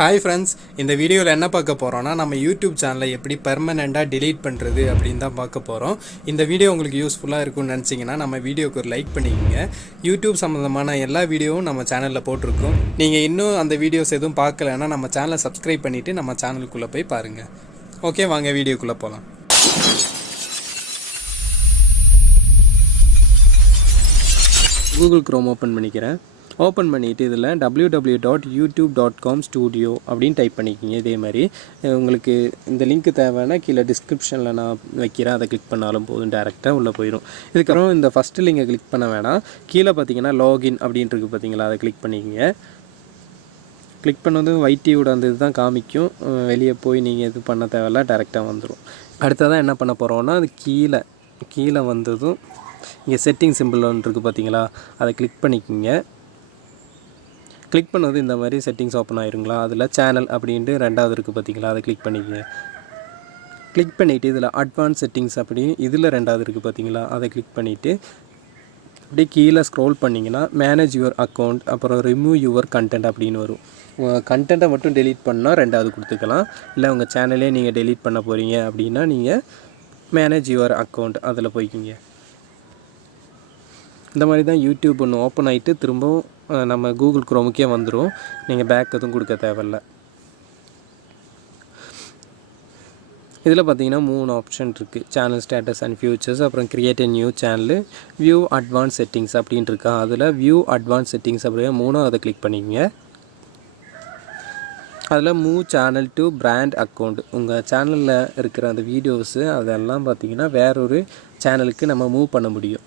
Hi friends, இந்த வீடியோவில் என்ன பார்க்க போகிறோன்னா நம்ம யூடியூப் சேனலை எப்படி பெர்மனெண்ட்டாக டிலீட் பண்ணுறது அப்படின்னு தான் பார்க்க போகிறோம். இந்த வீடியோ உங்களுக்கு யூஸ்ஃபுல்லாக இருக்கும்னு நினச்சிங்கன்னா நம்ம வீடியோக்கு ஒரு லைக் பண்ணிக்கோங்க. யூடியூப் சம்மந்தமான எல்லா வீடியோவும் நம்ம சேனலில் போட்டிருக்கோம். நீங்கள் இன்னும் அந்த வீடியோஸ் எதுவும் பார்க்கலன்னா நம்ம சேனலை சப்ஸ்கிரைப் பண்ணிவிட்டு நம்ம சேனலுக்குள்ளே போய் பாருங்கள். ஓகே, வாங்க வீடியோக்குள்ளே போகலாம். கூகுள் க்ரோம் ஓப்பன் பண்ணிக்கிறேன். ஓப்பன் பண்ணிவிட்டு இதில் www.youtube.com/studio அப்படின்னு டைப் பண்ணிக்கிங்க. இதே மாதிரி உங்களுக்கு இந்த லிங்க் தேவைன்னா கீழே டிஸ்கிரிப்ஷனில் நான் வைக்கிறேன், அதை கிளிக் பண்ணாலும் போதும், டேரெக்டாக உள்ளே போயிடும். இதுக்கப்புறம் இந்த ஃபஸ்ட்டு லிங்கை கிளிக் பண்ண வேணாம், கீழே பார்த்தீங்கன்னா லாகின் அப்படின்ட்டு பார்த்தீங்களா, அதை கிளிக் பண்ணிக்கிங்க. கிளிக் பண்ணது வைட்டியோட அந்த இது தான் காமிக்கும். வெளியே போய் நீங்கள் இது பண்ண தேவையில்ல, டேரெக்டாக வந்துடும். அடுத்ததான் என்ன பண்ண போகிறோன்னா அது கீழே வந்ததும் இங்கே செட்டிங் சிம்பிள் ஒன்று இருக்குது பார்த்தீங்களா, அதை கிளிக் பண்ணிக்கிங்க. கிளிக் பண்ணது இந்த மாதிரி செட்டிங்ஸ் ஓப்பன் ஆயிருங்களா, அதில் சேனல் அப்படின்ட்டு ரெண்டாவது இருக்குது பார்த்தீங்களா, அதை கிளிக் பண்ணிக்கங்க. கிளிக் பண்ணிவிட்டு இதில் அட்வான்ஸ் செட்டிங்ஸ் அப்படி இதில் ரெண்டாவது இருக்குது பார்த்தீங்களா, அதை கிளிக் பண்ணிவிட்டு அப்படியே கீழே ஸ்க்ரோல் பண்ணிங்கன்னா மேனேஜ் யுவர் அக்கௌண்ட், அப்புறம் ரிமூவ் யுவர் கண்டென்ட் அப்படின்னு வரும். உங்கள் கண்டென்ட்டை மட்டும் டெலீட் பண்ணால் ரெண்டாவது கொடுத்துக்கலாம். இல்லை உங்கள் சேனலே நீங்கள் டெலீட் பண்ண போகிறீங்க அப்படின்னா நீங்கள் மேனேஜ் யுவர் அக்கௌண்ட் அதில் போய்க்கிங்க. இந்த மாதிரி தான் யூடியூப் ஒன்று ஓப்பன் ஆகிட்டு திரும்பவும் நம்ம கூகுள் க்ரோமுக்கே வந்துடும். நீங்கள் பேக் எதுவும் கொடுக்க தேவையில்ல. இதில் பார்த்தீங்கன்னா 3 ஆப்ஷன் இருக்குது. சேனல் ஸ்டேட்டஸ் அண்ட் ஃபியூச்சர்ஸ், அப்புறம் create a new channel, view advance settings அப்படின்ட்டு இருக்கா. அதில் வியூ அட்வான்ஸ் செட்டிங்ஸ் அப்படியே 3 அதை கிளிக் பண்ணிக்கங்க. அதில் move channel to brand account, உங்கள் சேனலில் இருக்கிற அந்த வீடியோஸு அதெல்லாம் பார்த்திங்கன்னா வேறொரு சேனலுக்கு நம்ம மூவ் பண்ண முடியும்.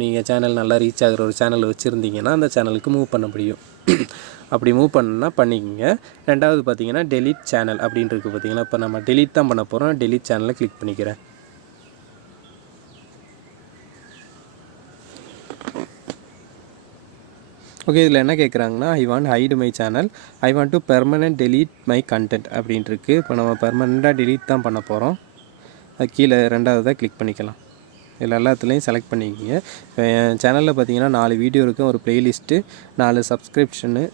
நீங்கள் சேனல் நல்லா ரீச் ஆகிற ஒரு சேனல் வச்சுருந்தீங்கன்னா அந்த சேனலுக்கு மூவ் பண்ண முடியும். அப்படி மூவ் பண்ணால் பண்ணிக்கோங்க. ரெண்டாவது பார்த்தீங்கன்னா டெலீட் சேனல் அப்படின்ட்டு இருக்குது பார்த்தீங்கன்னா, இப்போ நம்ம டெலீட் தான் பண்ண போகிறோம். டெலீட் சேனலை கிளிக் பண்ணிக்கிறேன். ஓகே, இதில் என்ன கேட்குறாங்கன்னா I want hide my channel, I want to permanent delete my content அப்படின்ட்டு இருக்குது. இப்போ நம்ம பெர்மனெண்ட்டாக டெலீட் தான் பண்ண போகிறோம். அது கீழே ரெண்டாவது தான் கிளிக் பண்ணிக்கலாம். இதில் எல்லாத்துலேயும் செலக்ட் பண்ணிக்கிங்க. இப்போ என் சேனலில் பார்த்தீங்கன்னா 4 வீடியோ இருக்குது, ஒரு ப்ளேலிஸ்ட்டு, 4 சப்ஸ்கிரிப்ஷனு,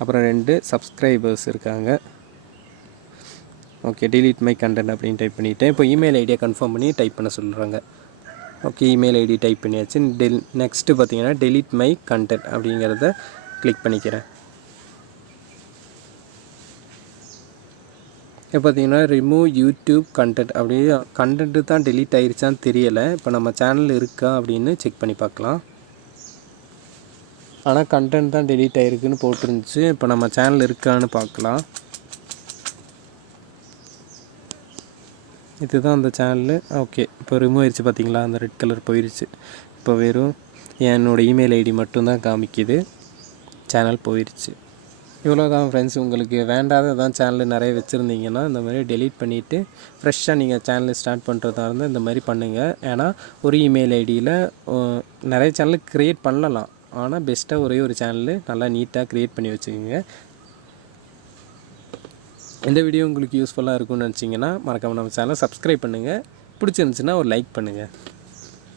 அப்புறம் 2 சப்ஸ்கிரைபர்ஸ் இருக்காங்க. ஓகே, டெலீட் மை கண்டென்ட் அப்படின்னு டைப் பண்ணிவிட்டேன். இப்போ இமெயில் ஐடியை கன்ஃபார்ம் பண்ணி டைப் பண்ண சொல்கிறாங்க. ஓகே, இமெயில் ஐடி டைப் பண்ணியாச்சு. நெக்ஸ்ட்டு பார்த்தீங்கன்னா டெலீட் மை கண்டென்ட் அப்படிங்கிறத கிளிக் பண்ணிக்கிறேன். இப்போ பார்த்தீங்கன்னா ரிமூவ் யூடியூப் கண்டென்ட், அப்படியே கண்டென்ட்டு தான் டெலீட் ஆகிருச்சான்னு தெரியலை. இப்போ நம்ம சேனல் இருக்கா அப்படின்னு செக் பண்ணி பார்க்கலாம். ஆனால் கண்டென்ட் தான் டெலீட் ஆகிருக்குன்னு போட்டுருந்துச்சு. இப்போ நம்ம சேனல் இருக்கான்னு பார்க்கலாம். இதுதான் அந்த சேனலு. ஓகே, இப்போ ரிமூவ் ஆயிடுச்சு பார்த்தீங்களா, அந்த ரெட் கலர் போயிடுச்சு. இப்போ வெறும் என்னோடய இமெயில் ஐடி மட்டும்தான் காமிக்குது, சேனல் போயிடுச்சு. இவ்வளோ தான் ஃப்ரெண்ட்ஸ். உங்களுக்கு வேண்டாததான் சேனல் நிறைய வச்சுருந்தீங்கன்னா இந்த மாதிரி டெலீட் பண்ணிவிட்டு ஃப்ரெஷ்ஷாக நீங்கள் சேனல் ஸ்டார்ட் பண்ணுறதா இருந்தால் இந்த மாதிரி பண்ணுங்கள். ஏன்னா ஒரு இமெயில் ஐடியில் நிறைய சேனல் க்ரியேட் பண்ணலாம், ஆனால் பெஸ்ட்டாக ஒரே ஒரு சேனல் நல்லா நீட்டாக க்ரியேட் பண்ணி வச்சுக்கோங்க. இந்த வீடியோ உங்களுக்கு யூஸ்ஃபுல்லாக இருக்கும்னு நினச்சிங்கன்னா மறக்காமல் நம்ம சேனலை சப்ஸ்கிரைப் பண்ணுங்கள். பிடிச்சிருந்துச்சின்னா ஒரு லைக் பண்ணுங்கள்.